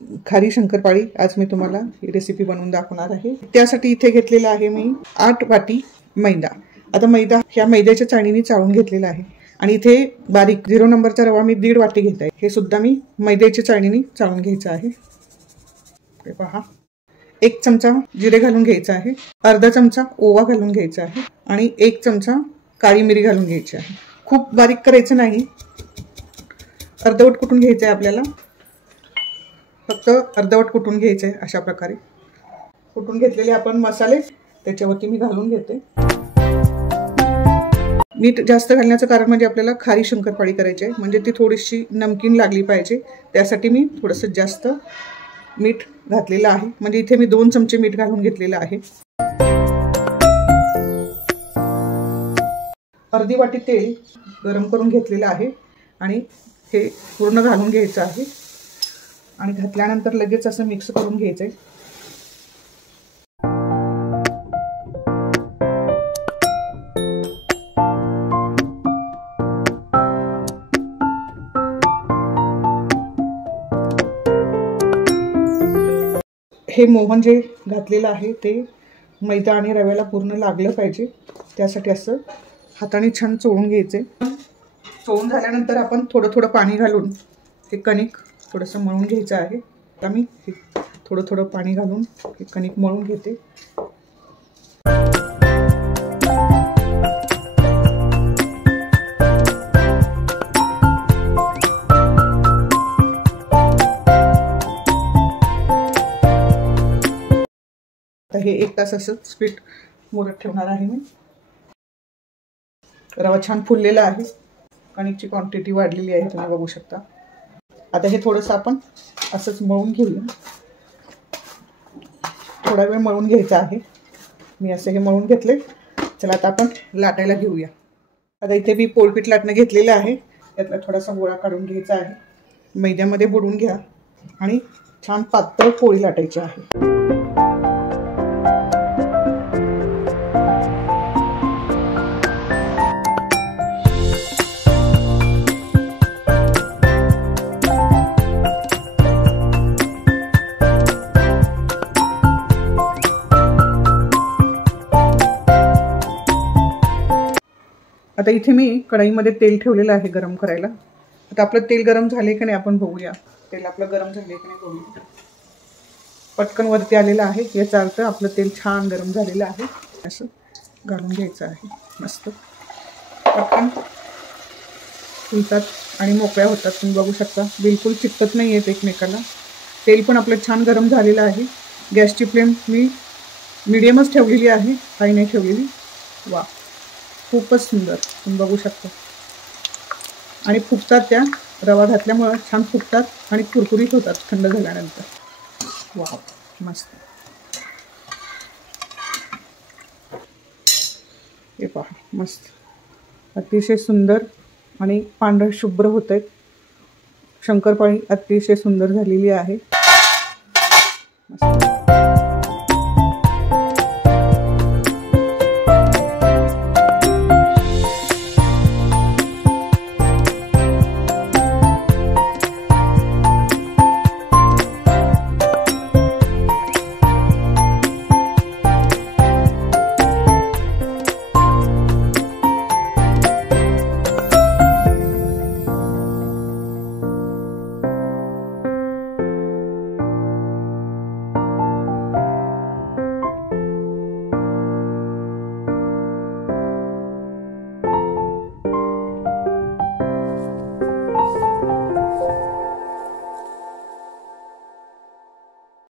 खारी शंकरपाळी आज मी तुम्हाला ही रेसिपी बनवून दाखवणार आहे। त्यासाठी इथे घेतलेला आहे मी 8 वाटी मैदा। आता मैदा ह्या मैद्याच्या चाळणीने चाळून घेतलेला आहे आणि इथे बारीक 0 नंबरचा रवा मी 1.5 वाटी घेत आहे। हे सुद्धा मी मैद्याच्या चाळणीने चाळून घ्यायचं आहे। हे पहा, 1 चमचा जिरे घालून घ्यायचा आहे, अर्धा चमचा ओवा घालून घ्यायचा आहे आणि 1 चमचा काळी मिरी घालून घ्यायची आहे। खूप बारीक करायचं नाही, अर्धवट कुटून घ्यायचं आहे आपल्याला, फक्त अर्धवट कुटून घ्यायचं आहे। अशा प्रकारे कुटून घेतलेले आपण मसाले त्याच्यावरती मी घालून घेते। मीठ जास्त घालण्याचं कारण म्हणजे आपल्याला खारी शंकरपाळी करायची आहे, म्हणजे ती थोडीशी नमकीन लागली पाहिजे, त्यासाठी मी थोडंसं जास्त मीठ घातलेलं आहे। म्हणजे इथे मी 2 चमचे मीठ घालून घेतलेलं आहे। अर्धी वाटी तेल गरम करून घेतलेलं आहे आणि हे पूर्ण घालून घ्यायचं आहे आणि घातल्यानंतर लगेच असं मिक्स करून घ्यायचं आहे। हे मोहन जे घातलेलं आहे ते मैदा आणि रव्याला पूर्ण लागलं पाहिजे, त्यासाठी असं हाताने छान चोळून घ्यायचे। चोळून झाल्यानंतर आपण थोडं थोडं पाणी घालून हे कणिक थोडंसं मळून घ्यायचं आहे। आता मी थोडं थोडं पाणी घालून हे कणिक मळून घेते। आता हे 1 तास असं पीठ मुरत ठेवणार आहे मी। रवा छान फुललेला आहे, कणिकची क्वांटिटी वाढलेली आहे, तुम्ही बघू शकता। आता हे थोडंसं आपण असंच मळून घेऊया, थोडा वेळ मळून घ्यायचं आहे। मी असं हे मळून घेतले। चला आता आपण लाटायला घेऊया। आता इथे मी पोळपीठ लाटणं घेतलेलं आहे, त्यातला थोडासा गोळा काढून घ्यायचा आहे, मैद्यामध्ये बुडवून घ्या आणि छान पातळ पोळी लाटायची आहे। आता इथे मी कढईमध्ये तेल ठेवलेलं आहे गरम करायला। आता आपलं तेल गरम झाले की नाही आपण बघूया। तेल आपलं गरम झाले की नाही बघूया। पटकन वरती आलेलं आहे, याचा अर्थ आपलं तेल छान गरम झालेलं आहे। असं घालून घ्यायचं आहे, मस्त पटकन फुलतात आणि मोकळ्या होतात। तुम्ही बघू शकता बिलकुल चिकटत नाही आहेत एकमेकाला। तेल पण आपलं छान गरम झालेलं आहे। गॅसची फ्लेम मी मीडियमच ठेवलेली आहे, हाय नाही ठेवलेली। वा, खूपच सुंदर, तुम्ही बघू शकता। आणि फुगतात, त्या रवा घातल्यामुळे छान फुगतात आणि कुरकुरीत होतात थंड झाल्यानंतर। वा, मस्त। हे पहा, मस्त, अतिशय सुंदर आणि पांढर शुभ्र होत आहेत। शंकरपाळी अतिशय सुंदर झालेली आहे, मस्त।